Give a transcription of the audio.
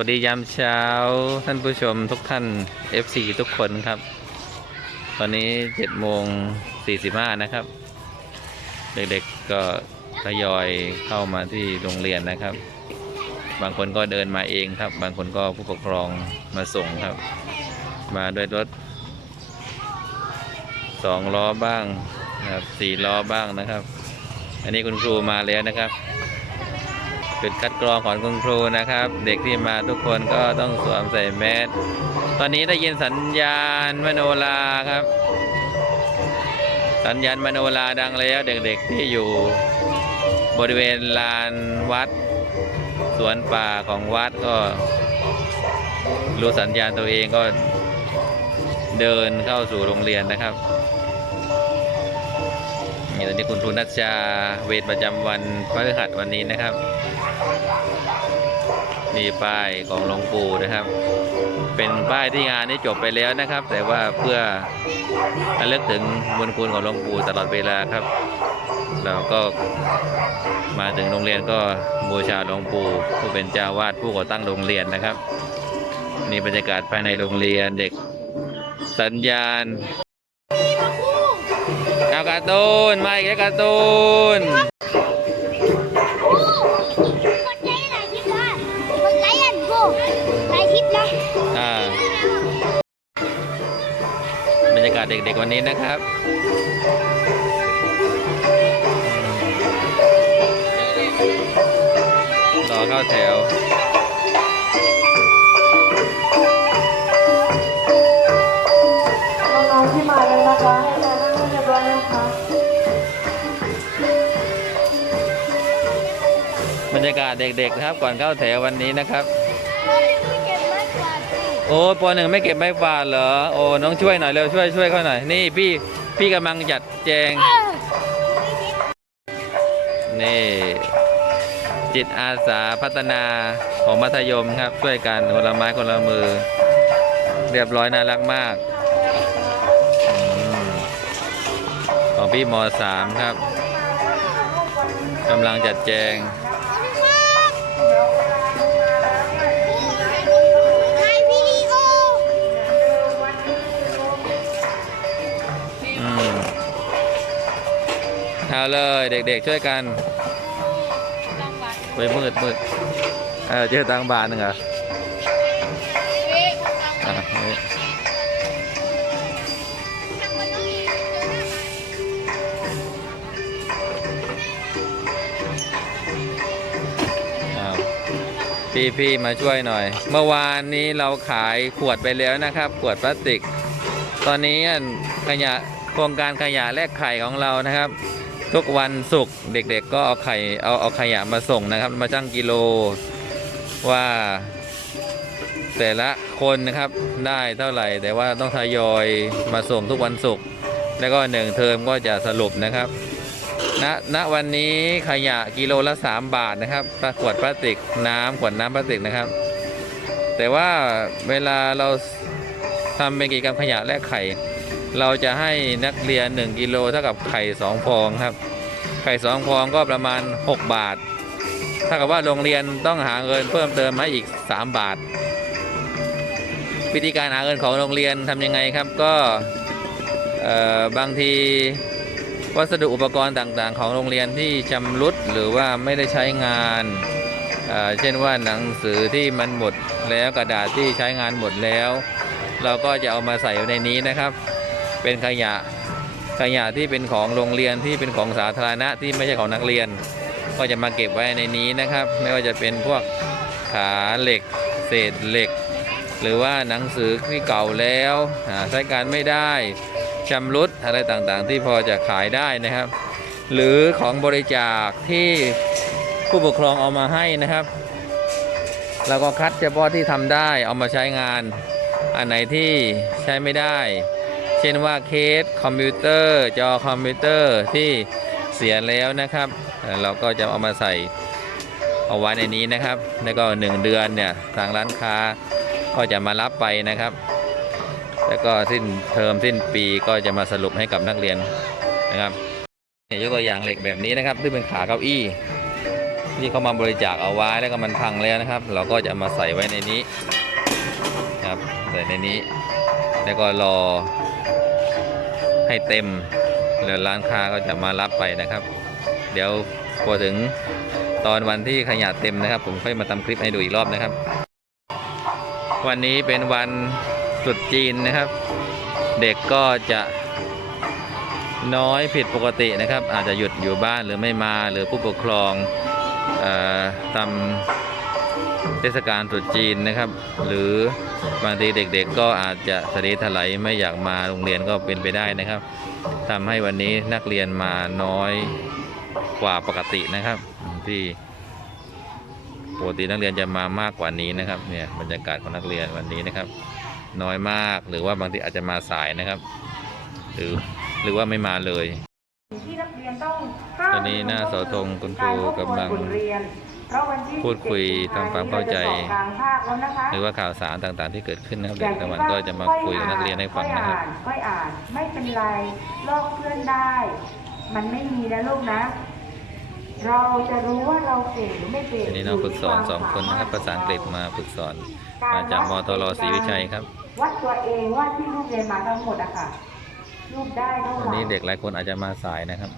วัสดียามเช้าท่านผู้ชมทุกท่าน FC ทุกคนครับ ตอนนี้7โมง45นะครับ เด็กๆก็ทยอยเข้ามาที่โรงเรียนนะครับ บางคนก็เดินมาเองครับ บางคนก็ผู้ปกครองมาส่งครับ มาด้วยรถสองล้อบ้างนะครับสี่ล้อบ้างนะครับ อันนี้คุณครูมาแล้วนะครับ จุดคัดกรองของคุณครูนะครับ เด็กที่มาทุกคนก็ต้องสวมใส่แมสตอนนี้ได้ยินสัญญาณมโนลาครับ สัญญาณมโนลาดังแล้วเด็กๆที่อยู่บริเวณลานวัด สวนป่าของวัดก็ รู้สัญญาณตัวเองก็เดินเข้าสู่โรงเรียนนะครับนี่ตอนนี้คุณครูนัชชาเวรประจำวันพฤหัสวันนี้นะครับ นี่ป้ายของหลวงปู่นะครับ เป็นป้ายที่งานนี้จบไปแล้วนะครับ แต่ว่าเพื่อระลึกถึงบุญคุณของหลวงปู่ตลอดเวลาครับ เราก็มาถึงโรงเรียนก็บูชาหลวงปู่ผู้เป็นเจ้าวาดผู้ก่อตั้งโรงเรียนนะครับ นี่บรรยากาศภายในโรงเรียนเด็กสัญญาณเอาการ์ตูนมาอีกแล้วการ์ตูน เด็กๆวันนี้นะครับรอเข้าแถวน้องๆที่มาแล้วนะคะให้มานั่งให้เรียบร้อยนะคะบรรยากาศเด็กๆนะครับ ก่อนเข้าแถววันนี้นะครับ โอ้ปหนึ่งไม่เก็บไม้ฟาดเหรอ โอ้น้องช่วยหน่อยเร็วช่วยช่วยเขาหน่อย นี่พี่พี่กำลังจัดแจง นี่ จิตอาสาพัฒนาของมัธยมครับ ช่วยกันคนละไม้คนละมือ เรียบร้อยน่ารักมาก ของพี่มสามครับกำลังจัดแจง เอาเลยเด็กๆช่วยกันไปมืดมืดเออเจอตังบาทหนึ่งเหรออะนี่เอาพี่พี่มาช่วยหน่อย เมื่อวานนี้เราขายขวดไปแล้วนะครับ ขวดพลาสติก ตอนนี้ขยะโครงการขยะแลกไข่ของเรานะครับ ทุกวันศุกร์เด็กๆก็เอาไข่เอาเอาขยะมาส่งนะครับ มาชั่งกิโลว่า แต่ละคนนะครับได้เท่าไหร่ แต่ว่าต้องทยอยมาส่งทุกวันศุกร์แล้วก็หนึ่งเทอมก็จะสรุปนะครับณณวันนี้ขยะกิโลละ 3 บาทนะครับขวดพลาสติกน้ำขวดน้ำพลาสติกนะครับ แต่ว่าเวลาเราทำเป็นกิจกรรมขยะแลกไข่ เราจะให้นักเรียน 1กิโลเท่ากับไข่ 2 ฟองครับ ไข่ 2 ฟองก็ประมาณ 6 บาท ถ้ากับว่าโรงเรียนต้องหาเงินเพิ่มเติมมาอีก 3 บาท วิธีการหาเงินของโรงเรียนทำยังไงครับก็บางทีวัสดุอุปกรณ์ต่างๆ ของโรงเรียนที่ชำรุดหรือว่าไม่ได้ใช้งานเเช่นว่าหนังสือที่มันหมดแล้วกระดาษที่ใช้งานหมดแล้ว เราก็จะเอามาใส่ในนี้นะครับ เป็นขยะขยะที่เป็นของโรงเรียนที่เป็นของสาธารณะที่ไม่ใช่ของนักเรียน ก็จะมาเก็บไว้ในนี้นะครับ ไม่ว่าจะเป็นพวกขาเหล็ก เศษเหล็ก หรือว่าหนังสือที่เก่าแล้วใช้การไม่ได้ชำรุดอะไรต่างๆ ที่พอจะขายได้นะครับ หรือของบริจาคที่ผู้ปกครองเอามาให้นะครับเราก็คัดเฉพาะที่ทำได้เอามาใช้งาน อันไหนที่ใช้ไม่ได้ เช่นว่าเคสคอมพิวเตอร์จอคอมพิวเตอร์ที่เสียแล้วนะครับ เราก็จะเอามาใส่เอาไว้ในนี้นะครับ แล้วก็หนึ่งเดือนเนี่ยทางร้านค้าก็จะมารับไปนะครับ แล้วก็สิ้นเทอมสิ้นปีก็จะมาสรุปให้กับนักเรียนนะครับเนี่ยยกตัวอย่างเหล็กแบบนี้นะครับที่เป็นขาเก้าอี้ที่เขามาบริจาคเอาไว้แล้วก็มันพังแล้วนะครับ เราก็จะมาใส่ไว้ในนี้ครับใส่ในนี้ แล้วก็รอ ให้เต็ม แล้วร้านค้าก็จะมารับไปนะครับ เดี๋ยวพอถึงตอนวันที่ขยะเต็มนะครับ ผมค่อยมาทำคลิปให้ดูอีกรอบนะครับ วันนี้เป็นวันตรุษจีนนะครับ เด็กก็จะน้อยผิดปกตินะครับ อาจจะหยุดอยู่บ้านหรือไม่มาหรือผู้ปกครองออทำ เทศกาลตรุษจีนนะครับ หรือบางทีเด็กๆ ก็อาจจะสะเดถลายไม่อยากมาโรงเรียนก็เป็นไปได้นะครับทำให้วันนี้นักเรียนมาน้อยกว่าปกตินะครับ ที่ปกตินักเรียนจะมามากกว่านี้นะครับเนี่ยบรรยากาศของนักเรียนวันนี้นะครับ น้อยมากหรือว่าบางทีอาจจะมาสายนะครับ หรือหรือว่าไม่มาเลย ที่นักเรียนต้องห้าม ต อนนี้หน้าเสาธงคุณครูกำลังบทเรียนเพราะวันที่พูดคุยทำความเข้าใจรจะสอบกลางภาคแล้วนะคะหรือว่าข่าวสารต่างๆ ที่เกิดขึ้นนะครับเด็กตะวันก็จะมาคุยกับนักเรียนให้ฟังนะครับค่อยอ่านค่อยอ่านไม่เป็นไรลอกเพื่อนได้ มันไม่มีนะลูกนะ เราจะรู้ว่าเราเก่งหรือไม่เก่งอันนี้น้องฝึกสอนสองคนนะครับภาษาอังกฤษมาฝึกสอนมาจากมทรศรีวิชัยครับ วัดตัวเองว่าที่ลูกเรียนมาทั้งหมดอะค่ะลูกได้เท่าไหวันร่นี้เด็กหลายคนอาจจะมาสายนะครับ